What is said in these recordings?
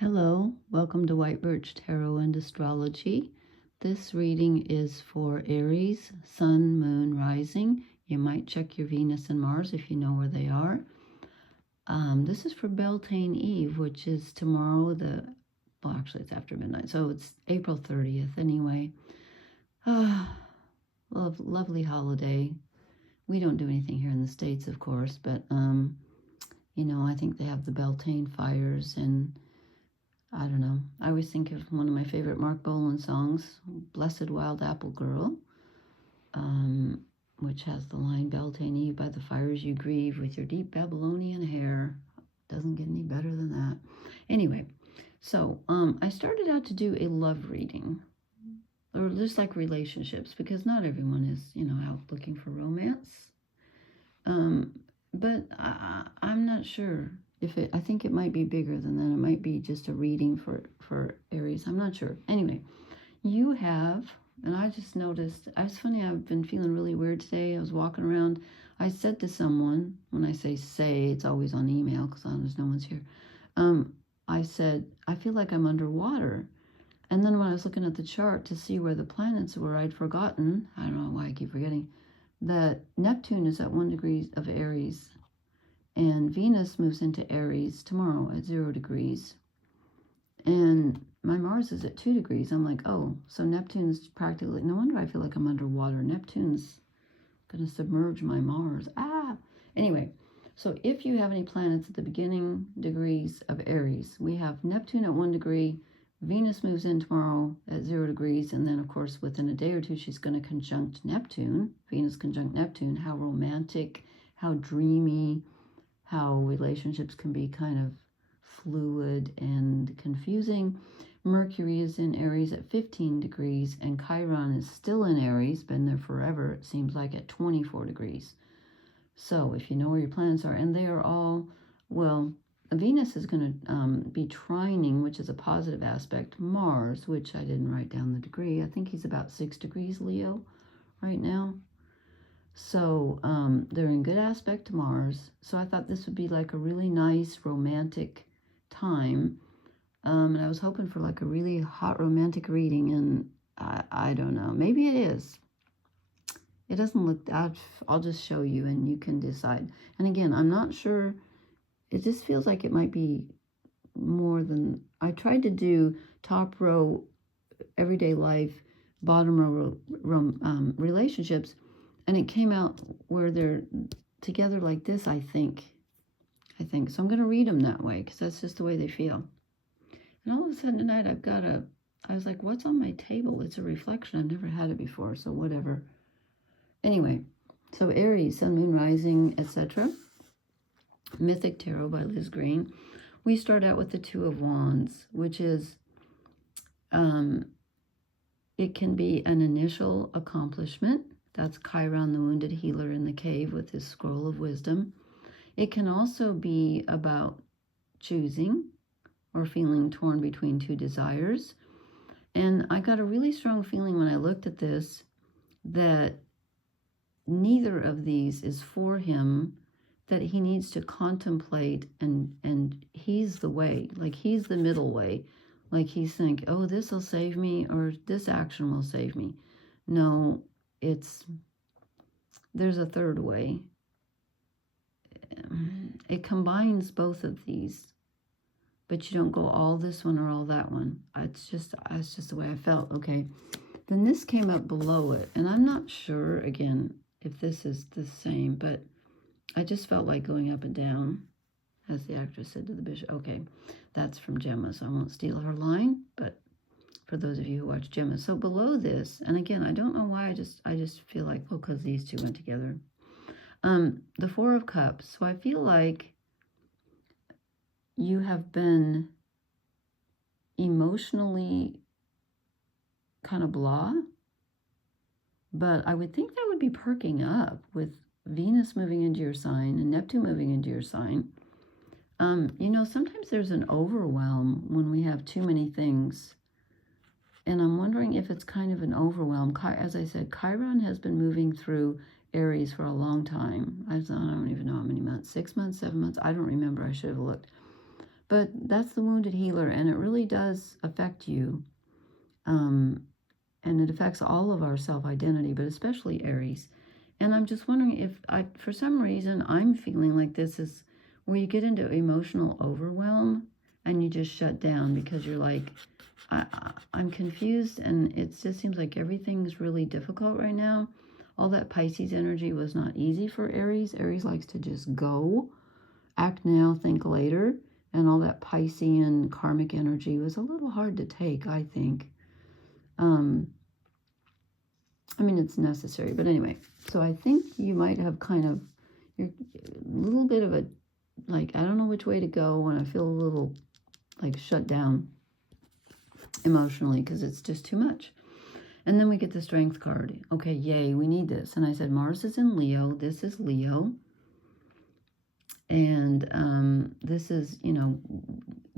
Hello, welcome to White Birch Tarot and Astrology. This reading is for Aries, Sun, Moon, Rising. You might check your Venus and Mars if you know where they are. This is for Beltane Eve, which is tomorrow, well, actually it's after midnight, so it's April 30th anyway. Lovely holiday. We don't do anything here in the States, of course, but, I think they have the Beltane fires, and I don't know. I always think of one of my favorite Mark Bolan songs, Blessed Wild Apple Girl, which has the line, Beltane Eve, by the fires you grieve with your deep Babylonian hair. Doesn't get any better than that. Anyway, so I started out to do a love reading, or just like relationships, because not everyone is, out looking for romance. But I'm not sure. I think it might be bigger than that. It might be just a reading for Aries. I'm not sure. Anyway, you have, and I just noticed, it's funny, I've been feeling really weird today. I was walking around. I said to someone, when I say, it's always on email because there's no one's here. I said, I feel like I'm underwater. And then when I was looking at the chart to see where the planets were, I'd forgotten, I don't know why I keep forgetting, that Neptune is at 1 degree of Aries. And Venus moves into Aries tomorrow at 0 degrees. And my Mars is at 2 degrees. I'm like, oh, so Neptune's practically, no wonder I feel like I'm underwater. Neptune's going to submerge my Mars. Anyway, so if you have any planets at the beginning degrees of Aries, we have Neptune at 1 degree. Venus moves in tomorrow at 0 degrees. And then, of course, within a day or two, she's going to conjunct Neptune. Venus conjunct Neptune. How romantic, how dreamy, how relationships can be kind of fluid and confusing. Mercury is in Aries at 15 degrees, and Chiron is still in Aries, been there forever, it seems like, at 24 degrees. So if you know where your planets are, and they are all, well, Venus is going to be trining, which is a positive aspect, Mars, which I didn't write down the degree. I think he's about 6 degrees Leo right now. So they're in good aspect to Mars. So I thought this would be like a really nice romantic time. And I was hoping for like a really hot romantic reading. And I don't know. Maybe it is. It doesn't look, I'll just show you and you can decide. And again, I'm not sure. It just feels like it might be more than, I tried to do top row everyday life, bottom row relationships. And it came out where they're together like this, I think. So I'm going to read them that way because that's just the way they feel. And all of a sudden tonight I was like, what's on my table? It's a reflection. I've never had it before, so whatever. Anyway, so Aries, Sun, Moon, Rising, etc. Mythic Tarot by Liz Green. We start out with the Two of Wands, which is, it can be an initial accomplishment. That's Chiron, the wounded healer in the cave with his scroll of wisdom. It can also be about choosing or feeling torn between two desires. And I got a really strong feeling when I looked at this that neither of these is for him, that he needs to contemplate, and he's the way, like he's the middle way. Like he's thinking, oh, this will save me, or this action will save me. No, there's a third way. It combines both of these, but you don't go all this one or all that one. It's just the way I felt. Okay, then this came up below it, and I'm not sure again if this is the same, but I just felt like going up and down, as the actress said to the bishop. Okay, that's from Gemma, so I won't steal her line, but for those of you who watch Gemma. So below this, and again, I don't know why, I just feel like, well, because these two went together. The Four of Cups. So I feel like you have been emotionally kind of blah, but I would think that would be perking up with Venus moving into your sign and Neptune moving into your sign. Sometimes there's an overwhelm when we have too many things. And I'm wondering if it's kind of an overwhelm. As I said, Chiron has been moving through Aries for a long time. I don't even know how many months, 6 months, 7 months. I don't remember. I should have looked. But that's the wounded healer, and it really does affect you. And it affects all of our self-identity, but especially Aries. And I'm just wondering if for some reason, I'm feeling like this is where you get into emotional overwhelm and you just shut down because you're like, I'm confused, and it just seems like everything's really difficult right now. All that Pisces energy was not easy for Aries. Aries likes to just go, act now, think later. And all that Piscean karmic energy was a little hard to take, I think. I mean, it's necessary, but anyway. So I think you might have kind of, you're a little bit of a, like, I don't know which way to go, and I feel a little, like, shut down emotionally because it's just too much. And then we get the Strength card. Okay, yay, we need this. And I said, Mars is in Leo. This is Leo. And this is, you know,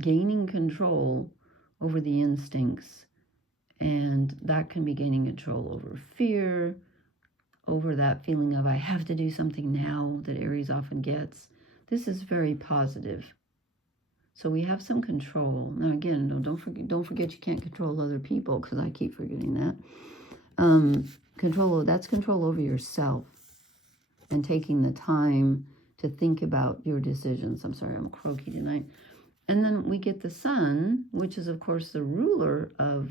gaining control over the instincts. And that can be gaining control over fear, over that feeling of I have to do something now that Aries often gets. This is very positive. So we have some control. Now again, don't forget you can't control other people, because I keep forgetting that. That's control over yourself and taking the time to think about your decisions. I'm sorry, I'm croaky tonight. And then we get the Sun, which is of course the ruler of,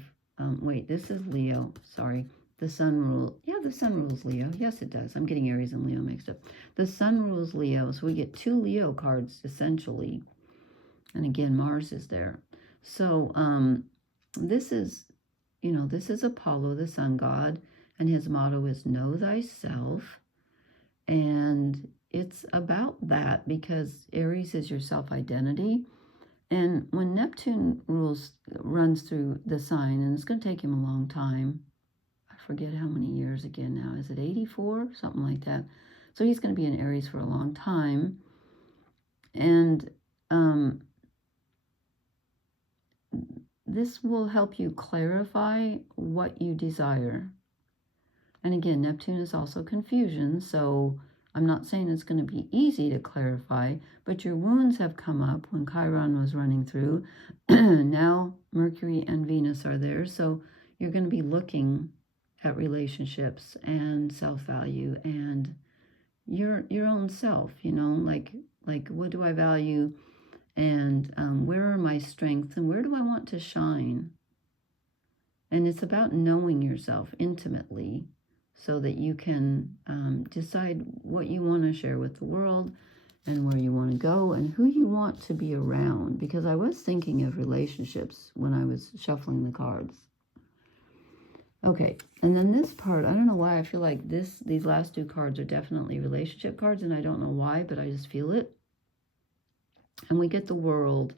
wait, this is Leo, sorry. The Sun rules, yeah, the Sun rules Leo. Yes, it does. I'm getting Aries and Leo mixed up. The Sun rules Leo, so we get 2 Leo cards, essentially. And again, Mars is there. So this is, you know, this is Apollo, the sun god, and his motto is Know Thyself. And it's about that because Aries is your self-identity. And when Neptune runs through the sign, and it's going to take him a long time, I forget how many years again now. Is it 84? Something like that. So he's going to be in Aries for a long time. And this will help you clarify what you desire. And again, Neptune is also confusion, so I'm not saying it's going to be easy to clarify, but your wounds have come up when Chiron was running through. Now Mercury and Venus are there, so you're going to be looking at relationships and self-value and your own self, you know, like what do I value, and where are my strengths, and where do I want to shine? And it's about knowing yourself intimately so that you can decide what you want to share with the world and where you want to go and who you want to be around. Because I was thinking of relationships when I was shuffling the cards. Okay, and then this part, I don't know why I feel like these last 2 cards are definitely relationship cards, and I don't know why, but I just feel it. And we get the World,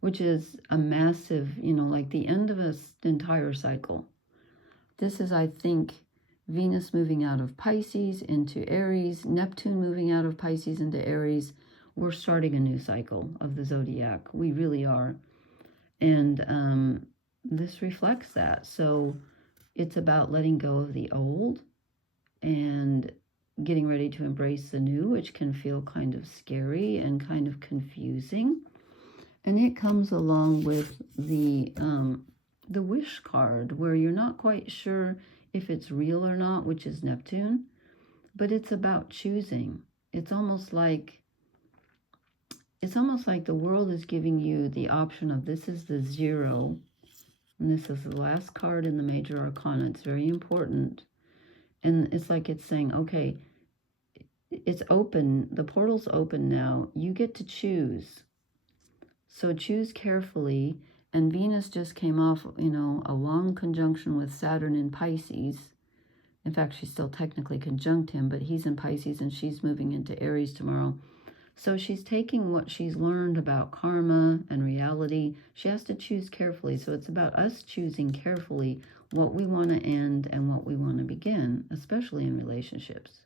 which is a massive, you know, like the end of an entire cycle. This is, I think, Venus moving out of Pisces into Aries, Neptune moving out of Pisces into Aries. We're starting a new cycle of the zodiac. We really are. And this reflects that. So it's about letting go of the old and getting ready to embrace the new, which can feel kind of scary and kind of confusing. And it comes along with the wish card, where you're not quite sure if it's real or not, which is Neptune, but it's about choosing. It's almost like the world is giving you the option of, this is the 0, and this is the last card in the major arcana. It's very important. And it's like it's saying, okay, it's open. The portal's open now. You get to choose. So choose carefully. And Venus just came off, you know, a long conjunction with Saturn in Pisces. In fact, she's still technically conjunct him, but he's in Pisces and she's moving into Aries tomorrow. So she's taking what she's learned about karma and reality. She has to choose carefully. So it's about us choosing carefully what we want to end and what we want to begin, especially in relationships.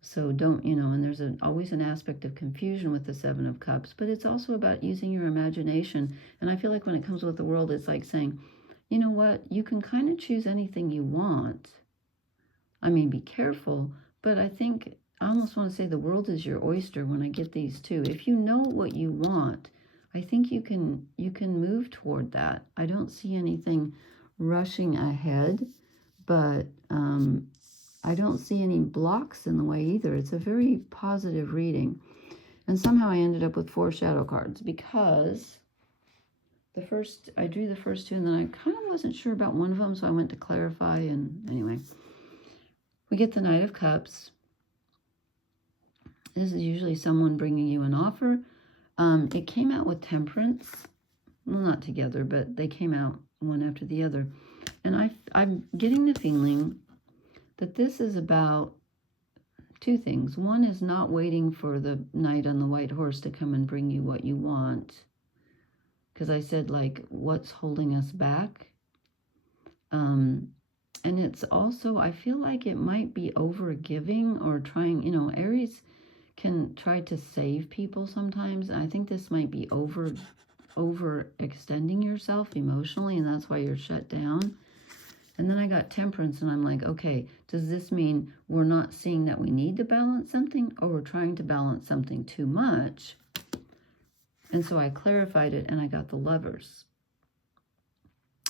So don't, you know, and there's always an aspect of confusion with the 7 of Cups, but it's also about using your imagination. And I feel like when it comes with the World, it's like saying, you know what, you can kind of choose anything you want. I mean, be careful, but I think I almost want to say the world is your oyster when I get these two. If you know what you want, I think you can move toward that. I don't see anything rushing ahead, but I don't see any blocks in the way either. It's a very positive reading. And somehow I ended up with 4 shadow cards because I drew the first 2, and then I kind of wasn't sure about one of them, so I went to clarify, and anyway. We get the Knight of Cups. This is usually someone bringing you an offer. It came out with Temperance. Well, not together, but they came out one after the other. And I'm getting the feeling that this is about 2 things. One is not waiting for the knight on the white horse to come and bring you what you want. Because I said, like, what's holding us back? And it's also, I feel like it might be over giving or trying, you know, Aries can try to save people sometimes. I think this might be overextending yourself emotionally, and that's why you're shut down. And then I got Temperance, and I'm like, okay, does this mean we're not seeing that we need to balance something, or we're trying to balance something too much? And so I clarified it, and I got the Lovers,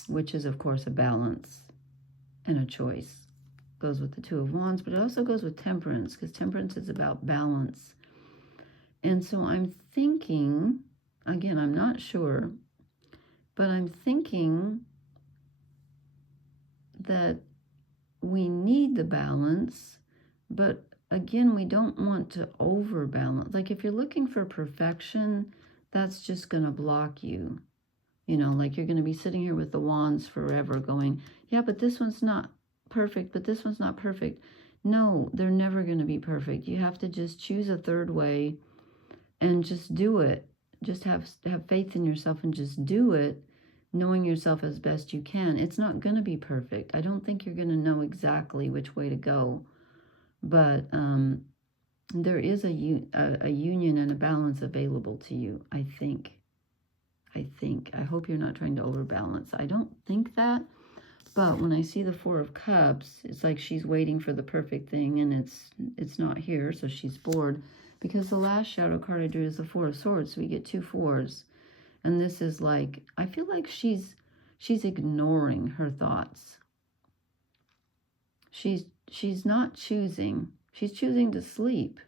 which is, of course, a balance and a choice. Goes with the 2 of Wands, but it also goes with Temperance, because Temperance is about balance. And so I'm thinking, again, I'm not sure, but I'm thinking that we need the balance, but again, we don't want to overbalance. Like if you're looking for perfection, that's just going to block you. You know, like you're going to be sitting here with the wands forever going, yeah, but this one's not perfect, but this one's not perfect. No, they're never going to be perfect. You have to just choose a third way and just do it. Just have faith in yourself and just do it, knowing yourself as best you can. It's not going to be perfect. I don't think you're going to know exactly which way to go, but there is a union and a balance available to you, I think. I hope you're not trying to overbalance. I don't think that, but when I see the 4 of Cups, it's like she's waiting for the perfect thing, and it's not here, so she's bored. Because the last shadow card I drew is the 4 of Swords, so we get 2 4s. And this is like, I feel like she's ignoring her thoughts. She's not choosing. She's choosing to sleep.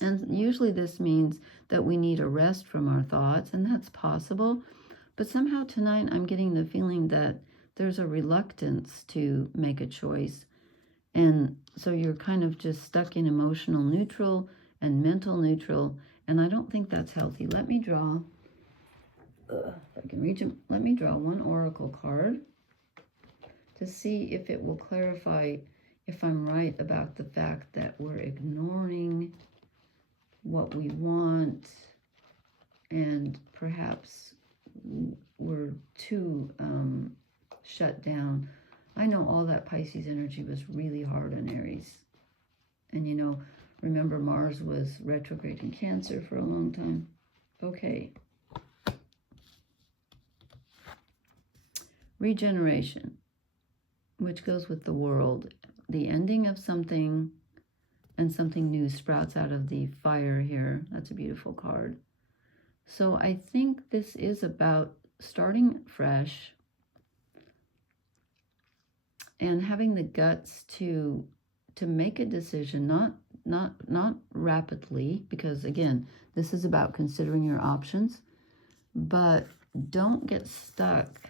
And usually this means that we need a rest from our thoughts, and that's possible. But somehow tonight I'm getting the feeling that there's a reluctance to make a choice. And so you're kind of just stuck in emotional neutral and mental neutral, and I don't think that's healthy. Let me draw, if I can reach it, let me draw one oracle card to see if it will clarify if I'm right about the fact that we're ignoring what we want, and perhaps we're too shut down. I know all that Pisces energy was really hard on Aries. And you know, remember Mars was retrograde in Cancer for a long time. Okay. Regeneration, which goes with the World. The ending of something, and something new sprouts out of the fire here. That's a beautiful card. So I think this is about starting fresh and having the guts to make a decision, not rapidly, because again, this is about considering your options, but don't get stuck.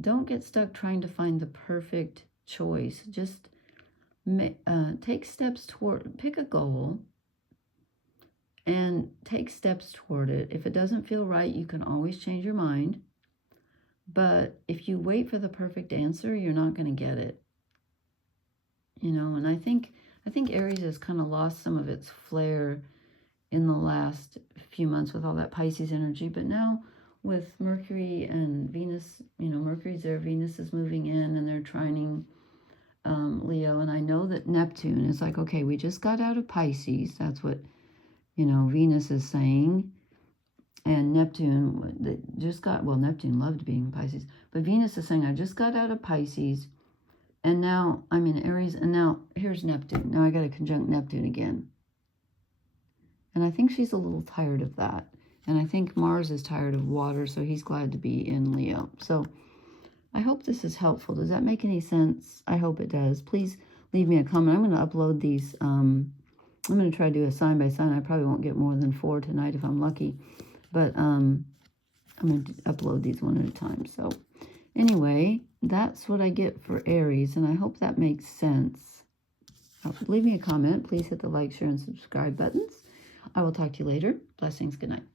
Don't get stuck trying to find the perfect choice. Just take steps toward, pick a goal and take steps toward it. If it doesn't feel right, you can always change your mind. But if you wait for the perfect answer, you're not going to get it. You know, and I think Aries has kind of lost some of its flair in the last few months with all that Pisces energy. But now with Mercury and Venus, you know, Mercury's there, Venus is moving in, and they're trining Leo. And I know that Neptune is like, okay, we just got out of Pisces. That's what, you know, Venus is saying. And Neptune just got, well, Neptune loved being in Pisces. But Venus is saying, I just got out of Pisces. And now I'm in Aries, and now here's Neptune. Now I got to conjunct Neptune again. And I think she's a little tired of that. And I think Mars is tired of water, so he's glad to be in Leo. So I hope this is helpful. Does that make any sense? I hope it does. Please leave me a comment. I'm going to upload these. I'm going to try to do a sign by sign. I probably won't get more than 4 tonight if I'm lucky. But I'm going to upload these one at a time. So anyway, that's what I get for Aries, and I hope that makes sense. Leave me a comment. Please hit the like, share, and subscribe buttons. I will talk to you later. Blessings. Good night.